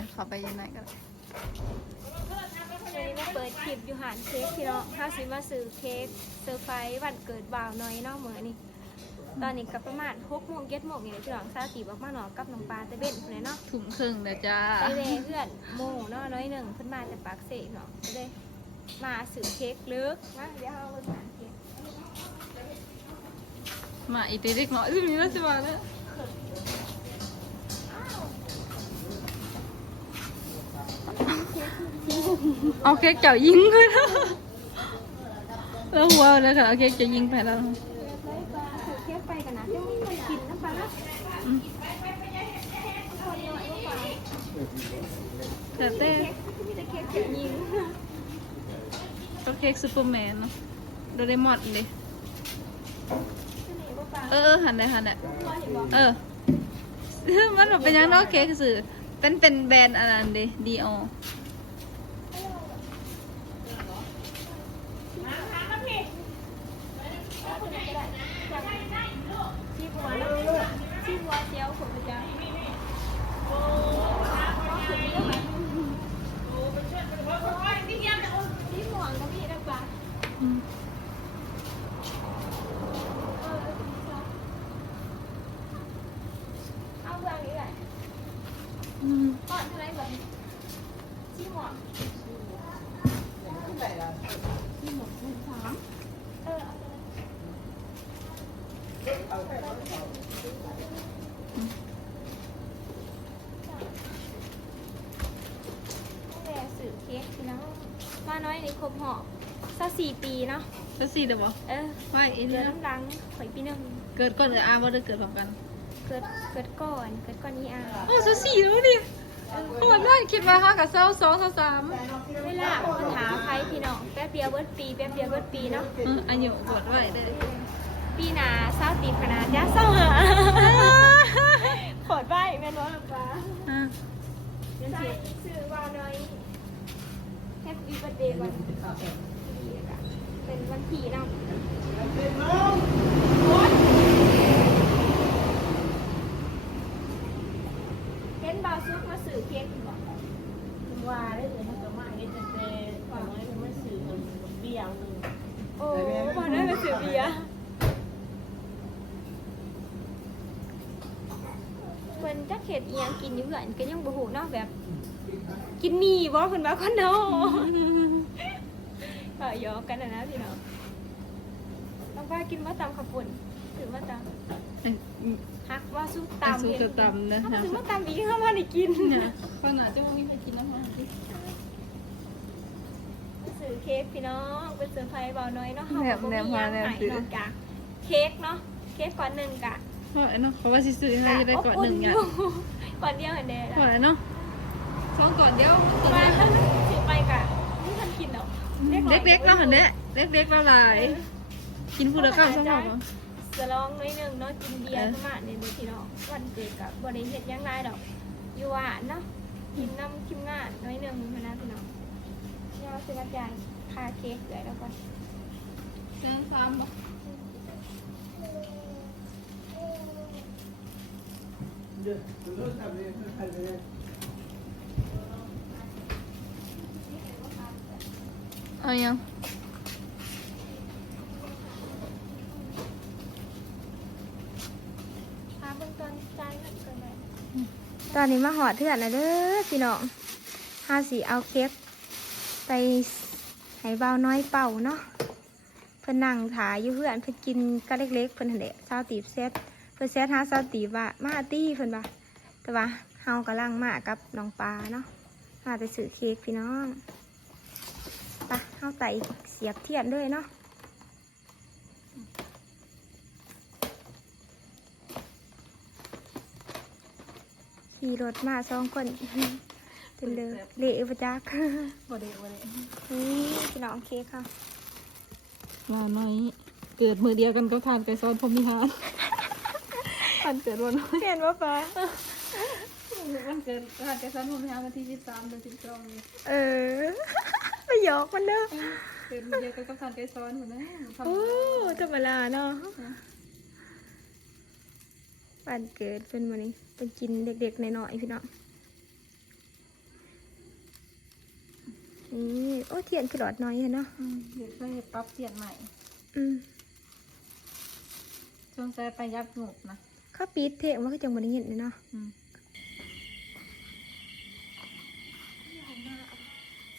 ทีนี้มันอยากเหมือนเนี่ยขอไปยังไงกันวันนี้มาเปิดคลิปอยู่หานเค้กพี่น้องถ้าสิมาซื้อเค้กเซอร์ไพรส์วันเกิดบ่าวน้อยเนาะเหมือนนี่ ตอนนี้ก็ประมาณ6โมง7โมงนี่แหละพี่น้องซาตีบอกมาหนอกับน้องปลาตะเบ้นคนนี้เนาะถุงครึ่งเดี๋ยวจ้าไปเวเพื่อนโมเนาะน้อยหนึ่งขึ้นมาแต่ปากเสกเนาะก็ได้มาซื้อเค้กลึกมาเดี๋ยวเอาไปหานเค้กมาอีกเด็กๆเนาะที่มีแล้วสิมาแล้ว เอาเค้กเจ้ายิงเลยนะแล้วหัวเลยค่ะเอาเค้กจะยิงไปแล้วไปปลาซื้อเค้กไปกันนะยังมีคนกินนะปลานะอืมแต่เต้เค้กมีแต่เค้กเขียวยิงก็เค้กซูเปอร์แมนเนาะโดเรมอนเลยที่นี่ว่าปลาเออเออหันเลยหันเลยตัวเห็นบอกเออ มันแบบเป็นยังเนอกเค้กสื่อเป็นเป็นแบรนด์อะไรนเดดีโอ ชีบัวชีบัวเจียวผมจะโอ้ขึ้นนี่แล้วค่ะโอ้ไปช่วยกันโอ้ยนี่ยังนี่หมวงก็มีนะปลา อืม เออเอาเบื้องนี้แหละ อืม ก่อนเท่าไรก่อนชีหมวงเออเอาไปเลยแม่สื่อเค้กพี่น้องมาน้อยนี่ครบหอบสักสี่ปีเนาะแล้วสี่เดี๋ยวบอกเออว่าอีเดืนี่อนน้ำดังข่อยปีหนึ่งเกิดก่อนหรืออาว่าได้เกิดพร้อมกัน เกิดเกิดก่อนเกิดก่อนนี้อะโอ้ซสี่แล้วดิเขาบอกได้คิดว่าห้ากับเศร้าสองเศร้าสามเวลาปัญหาไพ่พี่น้องแป๊บเดียวเบิดปีแป๊บเดียวเบิดปีเนาะเอออายุบวชไว้เลยปีหนาเศร้าตีขนาดยาเศร้าหาปอดใบแม่น้อยปลาอะเดี๋ยวสิชื่อว่าน้อยแฮปปี้เบิร์ดเดย์วันเป็นวันที่เนาะเห็น บาวซุกมาสื่อเค้กบอกว่าได้เลยมันก็มาเฮ็ดแต่แต่ของไอ้มันสื่อมันเบี้ยวหนึงโอ้พอได้มาสื่อเบียร์เพิ่นจักเห็ดอีหยังกินอยู่เหือนก็ยังบ่ฮู้เนาะแบบ กินหมี่บ่เพิ่นว่าคนเนาะก็หยอกกันนะนะพี่น้องต้องว่ากินมาตำข้าวปุ้นถือมาตำ ฮักว่าซุปตามตำสู้กับตำนะถ้ามาซื้อมาตำอีกเข้ามาได้กินเนี่ยขนาดจะว่ามีใครกินน้ำมันดิซื้อเค้กพี่น้องเป็นเซอร์ไพรส์เบาน้อยเนาะเฮาก็บ่มีหยังให้นอกจากเค้กเนาะเค้กก่อนหนึ่งกะเพราะเนาะเขาว่าสิซื้อให้จะได้ก่อนหนึ่งอย่างก่อนเดียวเห็นเด้ก่อนเนาะสองก่อนเดียวมาสิไปกะนี่ทันกินเนาะเล็กๆเนาะเห็นเด้เล็กๆละลายกินผู้ละข้าวสองหม้อปะ จะลองน้อยหนึงเนาะกินเบียร์ประมาณนี้เลยพี่น้องวันเกิดกับบริเฮ็ดหยังไรดอกอยู่อ่านเนาะกินน้ำคิมงานน้อยหนึงพะนะพี่น้องยาวสิวัดใหญ่คาเค้กเลยแล้วก่อนเส้นซ้ำปะเอายัง พาเบื้องต้นใจายเงินก่อนเลยต อนนี้มาหอดเถื่อนนะเด้อพี่น้องห้าสีเอาเค้กไปให้เบาน้อยเป่าเนาะเพิ่นนั่งถายอยู่เพื่อนเพิ่นกินก็เล็กๆเพิ่นหั่นแหลซาวตีบเซตเพิ่นเซตหาซาวตีบว่ามาตี้เพิ่นว่าแต่ว่าเฮากำลังมากับน้องปลาเนาะมาไปซื้อเค้กพี่น้องไปะเฮาไต่เสียบเทียนด้วยเนาะ ขี่รถมาสองคนเป็นเลยเละประจักบ่ได้บ่ได้นี่พี่น้องเค้กค่ะว่าน้อยเกิดมือเดียวกันก็ทานไก่ซ้อนพรหมวิหารทานเกิดวันน้อยเห็นว่าปะวันเกิดทานไก่ซ้อนพรหมวิหารวันที่สิบสามเดือนสิบสองนี่เออไปหยอกมันเด้อเกิดมือเดียวกันก็ทานไก่ซ้อนหมดนะทำโอ้ธรรมดาเนาะ ปันเกิดเพิ่นวันนี้ไปกินเด็กๆในหน่อยพี่น้องนี่โอ้เทียนคือหลอดน้อยเนาะเดี๋ยวไปปรับเทียนใหม่อืมสงสัยไปยับหนุกนะเขาปีดเทะว่าก็จะงบ่ได้เห็นเลยเนาะ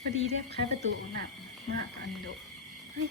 พอดีได้คล้ายประตูหนักมากอันโดเฮ้ย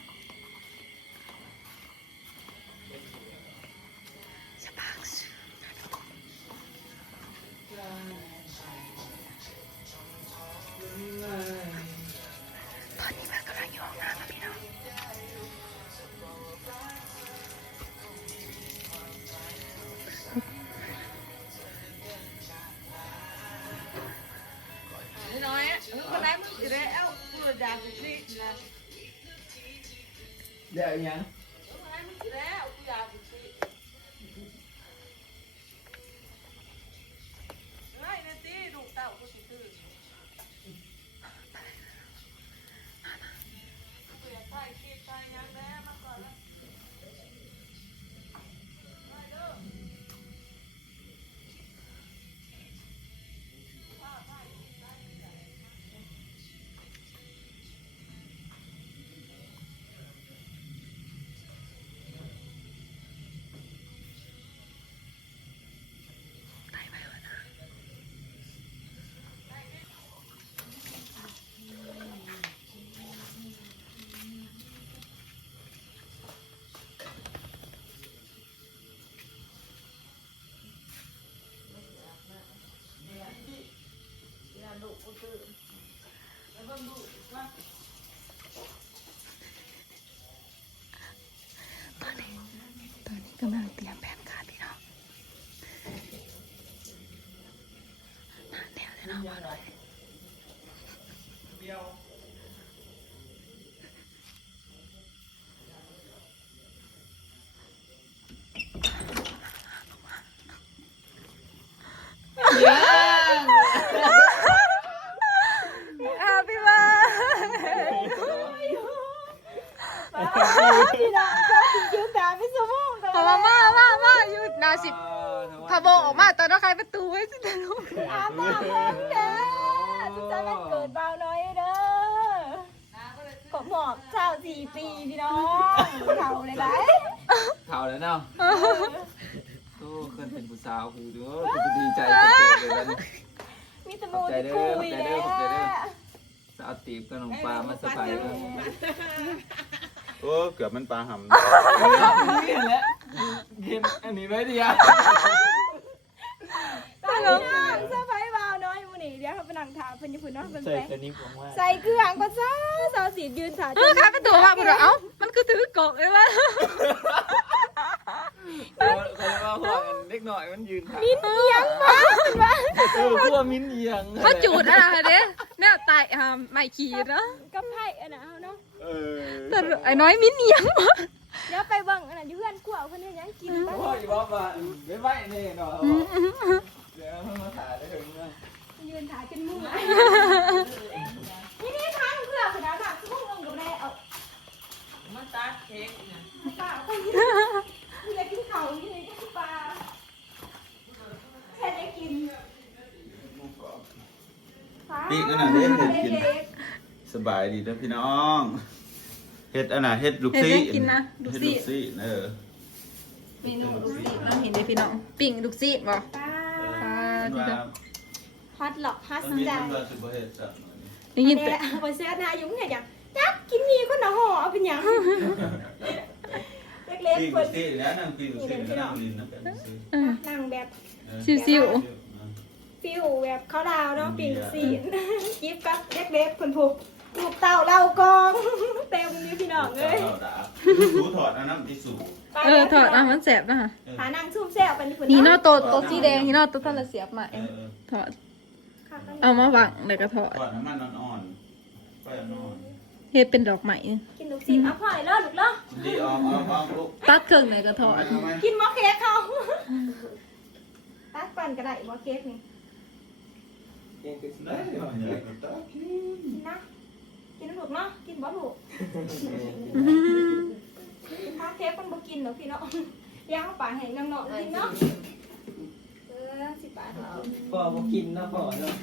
านแล้วเลยเนาะว่าหน่อย เดียว อะพี่ว่าพี่น้องก็ยืนตาพี่สมองแต่ว่ามามามาอยู่นาสิพาโบออกมาตอนนั้นใครประตูไว้สิตาลูกอาบ้าผมเด้อทุกท่านวันเกิดเบาน้อยเด้อกบหมอบเจ้าสี่ปีพี่น้องเข่าเลยไหม ข่าวแล้วเนาะโอ้เคยเป็นผู้สาวกูดูกูจะดีใจสุ ดๆเลยวันนี้มีแตะมูที่คุยแล้วสาวตีบกับน้องปลามาสบายกันโอ้เกือบมันปลาหำเห็นแล้วเห็นอันนี้ไว้ดิอะตอนนี้เสื้อไฟเบาน้อยมูนี่เดี๋ยวเขาไปนั่งถามเพิ่นอยู่พุ่นเนาะเพิ่นใส่ไปตัวนี้ผมว่าใส่เครื่องก็ซ่าสาวสียืนถ่ายเออคล้ายประตูว่าคุณเอ้ามันคือถือกบเลยวะ คนว่าพวกเล็กหน่อยมันยืนถ่ายมิ้นยังมาเป็นว่าเออพวกมิ้นเอียงเขาจูดอะไรเด้แนวตายอ่าไม่ขี่เนาะกับไผ่อะนะเนาะเออแต่ไอ้น้อยมิ้นเอียงวะเดี๋ยวไปเบิ่งอันนั้นอยู่เพื่อนกลัวเพิ่นเฮ็ดหยังกินไปพ่ออยู่ว่าว่าไม่ไหวเนี่ยเนาะเดี๋ยวมันมาถ่ายได้ถึงนะยืนถ่ายจนมือนี่นี่ทางเพื่อขนาดน่ะชั่วโมงนึงก็ได้เอามาตัดเค้กนะปลาไปนี่มีอะไรกินข้าวนี่เลยกินปลาแค่ได้กินปีกนั่นน่ะเด้เห็ดกินเด็กสบายดีนะพี่น้องเห็ดอันน่ะเห็ดลูกเห็นซี่ได้กินนะดูเห็ดสิลูกซี่เออเมนูลูกซีเราเห็นได้พี่น้องปิ่งลูกซีบ่ปลาอ่ามันที่ว่าจะฮอตหลอกฮอตมันมีใจมันว่าสิบ่เห็ดจ้ะได้ยินแต่แต่บอเสียนายุ่งไงอย่างจักกินมีคนละห่อเอาเป็นหยังเล็กปีกๆคลูนกซี่แล้วนั่งปีกลูกซี่แล้วนั่งลินนะแบบซี่เออนั่งแบบเออซิวฟิวแบบเขาดาวเนาะปิ่งสีนกิฟกับเล็กๆคนผูกลูกเต่าเล่ากอง เต็มนี่พี่น้องเลยสูถอดเอาน้ำที่สูเออถอดอะมันแสบนะคะหานั่งซุ่มแซ่บไปนี่คนนี่เนาะตัวตัวสีแดงนี่เนาะตัวทะเลเสียบมาเองถอด เอามาวางแล้วก็ถอดถอดน้ำมันอ่อนๆไฟอ่อน เฮ็ดเป็นดอกไม้กินลูกศิษย์เอาพ่อยเลิศลูกเนาะๆดีออกออกออกลูกตัดเครื่องไหนก็ถอดเอาไหมกินหมอเค้กเขาตัดฟันก็ได้หมอเค้กนี่ได้เหรอเนี่ยก็ตัดกินกินนะกินลูกเนาะกินบ่ลูกถ้าเค้กมันบ่กินหรอกพี่เนาะย่างป่าให้น้องๆกินเนาะเออสิบบาทเอาพ่อมากินนะพ่อเนาะ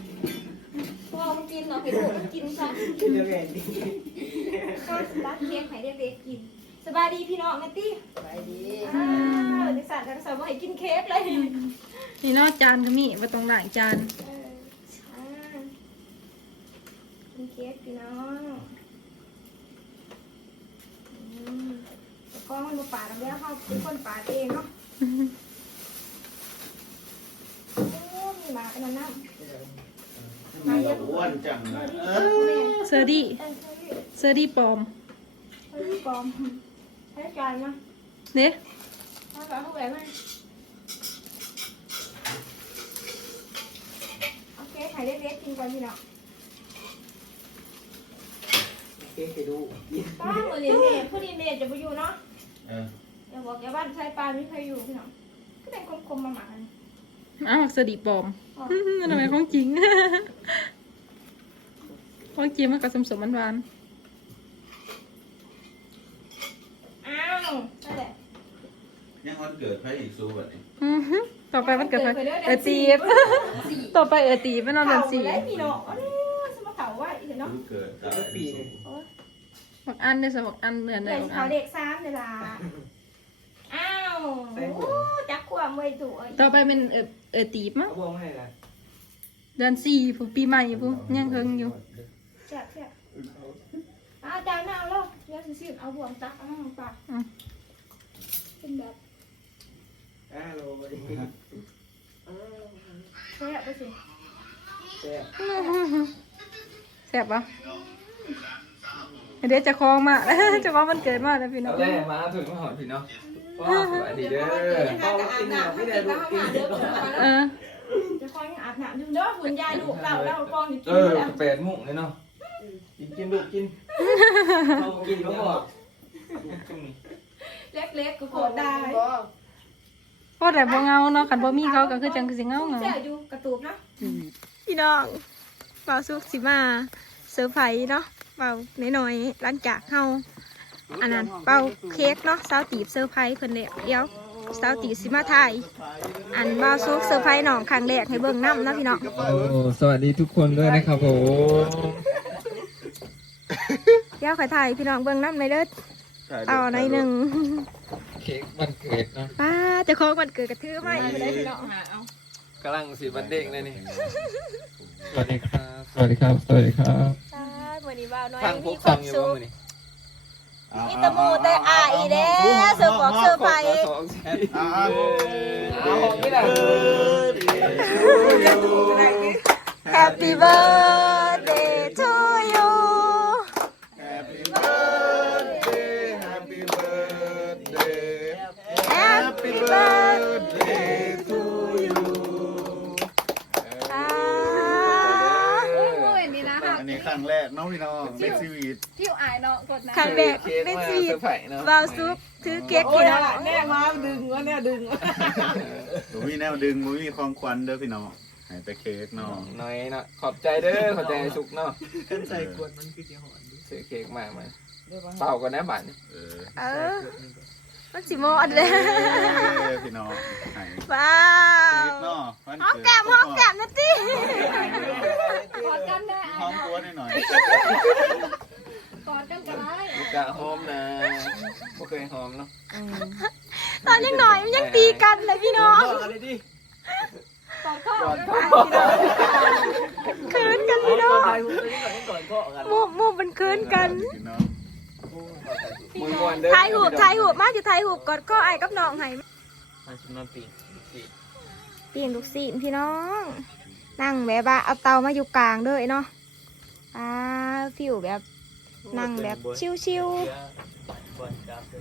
พพ่อมันกินเนาะให้ลูกมันกินซะกินแล้วแม่ดีก็รักเค้กให้เด็กๆกินสบายดีพี่น้องแม่ตี้ไปดีอ้าวดิสันทั้งสองว่าให้กินเค้กเลยนี่เนอกจานก็มีมาตรงหลังจานเอออ่ากินเค้กพี่น้องอืมแต่ก็มันมาปาดแล้วเขาเป็นคนปาดเองเนาะโอ้มีหมาเป็นน้ำทำไม เราอ้วนจังเลยเออแม่เซอร์ดี้เออใช่เซอร์ดี้ปลอมเฮ้ยปลอมใช้จานมาเน่เอาไปเอาแหวนมาโอเคไข่เล็กๆกินก่อนพี่น้องเก๊ไปดูป้าหมดเลยแม่ผู้ดีแม่จะไปอยู่เนาะเอออย่าบอกแกบ้านใช้ปลาไม่เคยอยู่พี่น้องก็เป็นคมๆมาหมากัน อ้าวเซอร์ดี้ปลอมอ๋อทำไมของจริงของจริงมันก็สมสมมันหวานอ้าวนั่นแหละยังวันเกิดใครอีกซูแบบนี้อือฮึต่อไปมันเกิดไปเกิดไปเด้อเออตีบต่อไปเออตีบไม่นอนเดือนสี่เผาได้พี่น้องอ๋อนี่สมเผาไว้เห็นเนาะรู้เกิดตายปีนึงโอ้ยบอกอันเนี่ยสบอกอันเดือนไหนเด็กบอกอัเขานเด็กซ้ำเวลา อ้าวโอ้จักขวามไว้ถูกต่อไปเป็นเออเออตีบมั้งเอาบวงให้ละเดือนสี่ผู้ปีใหม่ผู้ยังเคิงอยู่เจ็บเจ็บอาจารย์ไม่เอาแล้วเดี๋ยวสิเอาบ่วงตักเอามาปากอืมเป็นแบบอ้าโลไปดิแซ่บไปสิแซ่บแซ่บปะเดี๋ยวจะคล้องมาจะว่ามันเกิดมาแล้วพี่น้อเอางแรกมาถึงมาหอดพี่เนาะ ว้าวสวัสดีเด้อเข้ากินหนักไม่ได้ดูกินเด็กเออจะคอยอาบน้ำอยู่เด้อคุณยายลูกเราเรากองกิเออแล้วแปดโมุกเลยเนาะกินกินลูกกินเขากินเขาบอกเล็กๆก็โกรได้พอแต่บ่เงาเนาะคันบ่มีเขาก็คือจังคือสิเงาเงาแซ่บอยู่กระตูกนาะพี่น้องเบาสุกสิมาเซอร์ไพรส์เนาะเบาน้อยๆหลังจากเฮา อันนั้นเป่าเค้กเนาะสาวตีบเซอร์ไพรส์เพิ่นแล้วเดี๋ยวสาวตีบสิมาถ่ายอันเบาสุกเซอร์ไพรส์น้องครั้งแรกให้เบิ่งน้ำเนาะพี่น้องโอ้สวัสดีทุกคนด้วยนะครับผมเดี๋ยวขอยถ่ายพี่น้องเบิ่งน้ำในอยเด้อเอาในอยหนึ่งเค้กวันเกิดเนาะป้าเจะคล้าของวันเกิดกระทือไม่ได้พี่น้องกำลังสีบันเด้งเลยนี่สวัสดีครับ สวัสดีครับ สวัสดีครับป้าวันนี้บ่าวน้อยทางพมีกควาฟังมอยู่สุบ้างข มื้อนี้มีแตะมูแต่อาอีเด้เสิร์ฟบอกเสิร์ฟไปสองแสนอ้าเอา กเน้องพี่น้องในชีวิตครั้งแรกเค้กได้มาชีเซอร์ไพรส์เนาะบาวซุปถือเค้กพี่น้องแน่มาดึงวะเนี่ยดึงบ่มีแนวดึงบ่มีของขวัญเด้อพี่น้องให้แต่เค้กเนาะน้อยเนาะขอบใจเด้อขอบใจสุกเนาะกันใส่กวดมันคือจะหอนดูซื้อเค้กมามาเป่ากันนะบัตรเออเออ มันสิโมอันเลยเอ้ยพี่น้องให้ว้าเค้วกเนาะวันหอมเกิดแก้มหอมแก้มนะตี้หอมตัวหน่อยลูกกะหอมนะบ่เคยหอมเนาะตอนยังหน่อยมันยังตีกันเลยพี่น้องบอกกันเลยดิก่อนเข้าเคินกันพี่น้องก่อนก่อนก่อนกันมุมมุมเป็นเคินกัน พี่น้องม วยมวนเด้อถ่ายหูปถ่ายหูปมาจะถ่ายหูปกอดก็ไอ้กับน้องให้มาชิมน้ำปีปีเปลี่ยนลูกศิษย์พี่น้อง นั่งแบบว่าเอาเตามาอยู่กลางเด้อเนาะอ่าฟิวแบบนั่งแบบชิว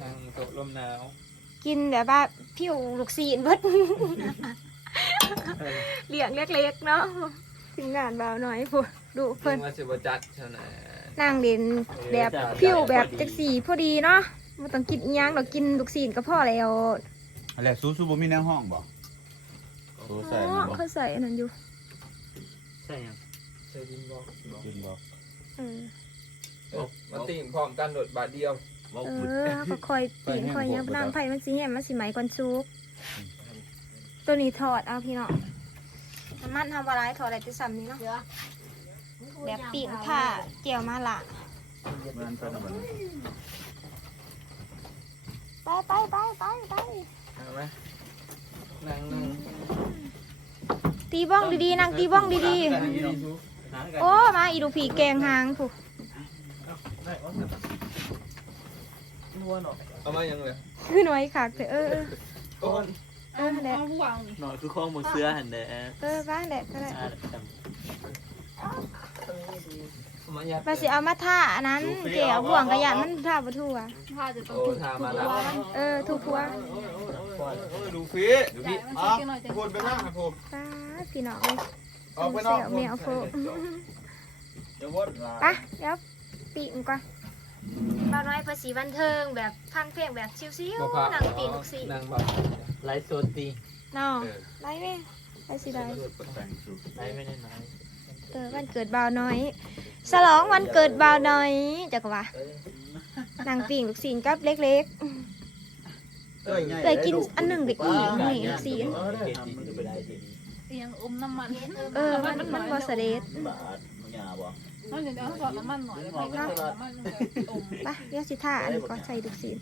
นั่งโต๊ะลมหนาวๆกินแบบว่าผิวลูกศิษย์เบิด เลี้ยงเล็กๆเนาะถึงงานเบาหน่อยพูดดูเพิ่เพิ่นนว่าสิบ่จัดเท่านั้น นั่งเด่นแบบผิวแบบจักสีพอดีเนาะไม่ต้องกินอิหยังดอกกินลูกศิษย์ก็พอแล้วอะไรซูซูบ่มีแนวห้องบ่โอ้ใส่อ๋อมันบ่เขาใส่อันนั้นอยู่ใช่ยังใส่ดินบอกกินบ่เออเอ้ามาติ่งพร้อมกันโดดบาทเดียวบ่เอบุดอเขาคอยปีนคอยยับน้ำไผ่มันสิแหมมันสิไหมก่อนซุกตัวนี้ถอดเอาพี่เนาะน้ำมันทำอะไรถอดอะไรติดซ้ำนี้เนาะ แบบปีกผ้าเจียวมาละมันไปทำอะไรไปไปไปไปไปเอาไหมนั่งนึงตีบ้องดีๆนางตีบ้องดีๆ โอ้มาอีดูผีแกงหางผูกเอามายังเลยคือหน่อยขากเถอะเออเออโอ้ยเออแหละเอาผู้วางนี่หน่อยคือข้อมูลเสื้อหันเด้อเออบ้างแหละก็ได้อ่าจเอา มายัดมาสิเอามาท่าอันนั้นเกี่ยวห่วงกระยานมันท่าบ่ทั่วผ้าจะต้องโอ้ถูกทาถูมากแล้ววางเออถูกพัวดูฟีดูพี่มันสักหน่อยจะพูดไปบ้างครับผมป้าพี่น้องเลยออกไปนเสีอกยวแมวโฟเดี๋ยววนลาไปเดี๋ยวปีกก่อนบ้านน้อยภาษีบันเทิงแบบฟังเพลงแบบชิวบ่พาๆหนังปีกลูกสีนั่งแบบำไลฟ์สดดีน้องไรไหมไรสิได้แต่งชุดไลฟ์ไม่ได้น้อยเออวันเกิดบ่าวน้อย ฉลองวันเกิดบ่าวน้อยจักว่าหนังปีกลูกศิลกับเล็กเอ้ยๆเคยกินอันหนึ่งเด็กอีกนี่ลูกศิลเกตดีจะไปได้เกตดีเอียงอมน้ำมันเออมันมันบอสเดสบาทมึงอย่าบอกเอาเดี๋ยวเอาถอดน้ำมันหน่อยแล้วไปเอาน้ำมันมันจะอมไปเดี๋ยวสิท่าอันนี้ก็ใส่ลูกศิล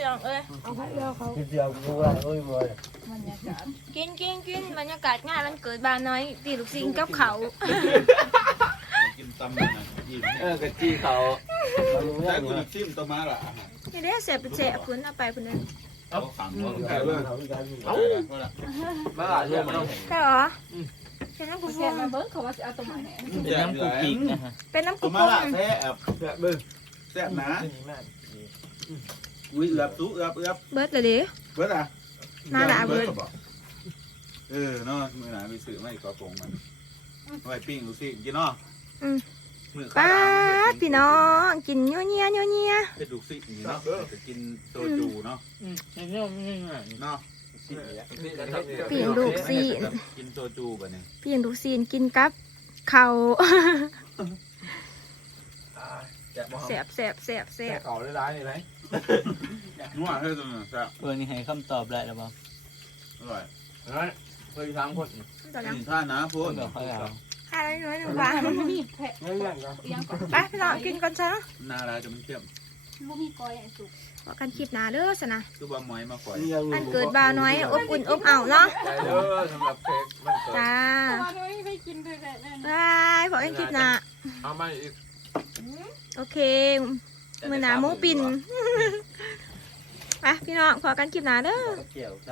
เรื่องเอ้ยเอาเดี๋ยวเขาเดียวกูอะไรโอ้ยบอยบรรยากาศกินกินกินบรรยากาศงานวันเกิดบ่าวน้อยปีลูกศิลกับเขากินตำมันยิ้มเออกะจี้เขาใช้กุหลาบซิมตัวมาละนี่เด้อเสียบเสียบคุณเอาไปคุณเด้อเอาขังเอาเอาไปเลยเอามาหลายเรื่องมันต้องใช่เหรอเป็นน้ำกุกูฟแค่งมาเบิ้งเขาว่าจะเอาตัวใหม่แห่เป็นน้ำกูปีกนะฮะเป็นน้ำตักุวฟมางละแซ่บแบบเบิ้งแซ่บนะขึ้นนี้มาก อุ้ยเอือบสู้เอือบเอือบเบิร์ดเลยดิ เบิร์ดอะมาละเบิดเออเนาะมือหนาไปซื้อไม่กระโปรงมันไว้ปิ้งดูสิกินเนาะอืม มือป้าดพี่น้องกินยัวเนียยัวเนียเป็นดูสิกินเนาะจะกินโซจูเนาะอืมเงี้ยเงี้ยเงี้ยเนาะปีนลูกซีนกินโซจูแบบนี้ปีนลูกซีนกินกับเขาว จะมองแสบแสบแสบแสแซ่บเขาได้ร้ายนี่ไหมนัวเฮ้ยตัวนี้แซ่บเออนี่ให้คำตอบได้แล้วบ่อร่อยนั่นเคยทั้งคนตอนนั้นกินท่าน้ำพูดเดี๋ยวค่อยเอาข้าวน้อยหนึ่งว่ามันบ่มีแผลไม่เรื่องกันเอียงก่อนไปพี่น้องกินก่อนซะเนาะนาลายจะมันเข้มบ่มีกอยไอ้สุกว่ากันคลิปหน้าเด้อสนะคือว่าหมอยมาฝอยอันเกิดบ่าวน้อยอบอุ่นอบอ้าวเนาะใจเด้อสำหรับเค้กมันเกิดจ้าเพราะว่าไม่ได้กินด้วยแหละแน่บายพอกันคลิปหน้าเอามาอีก โอเค มือหนาหมูปิ่นไปพี่น้องพอกันคลิปหน้าเด้อ เกี่ยวครับ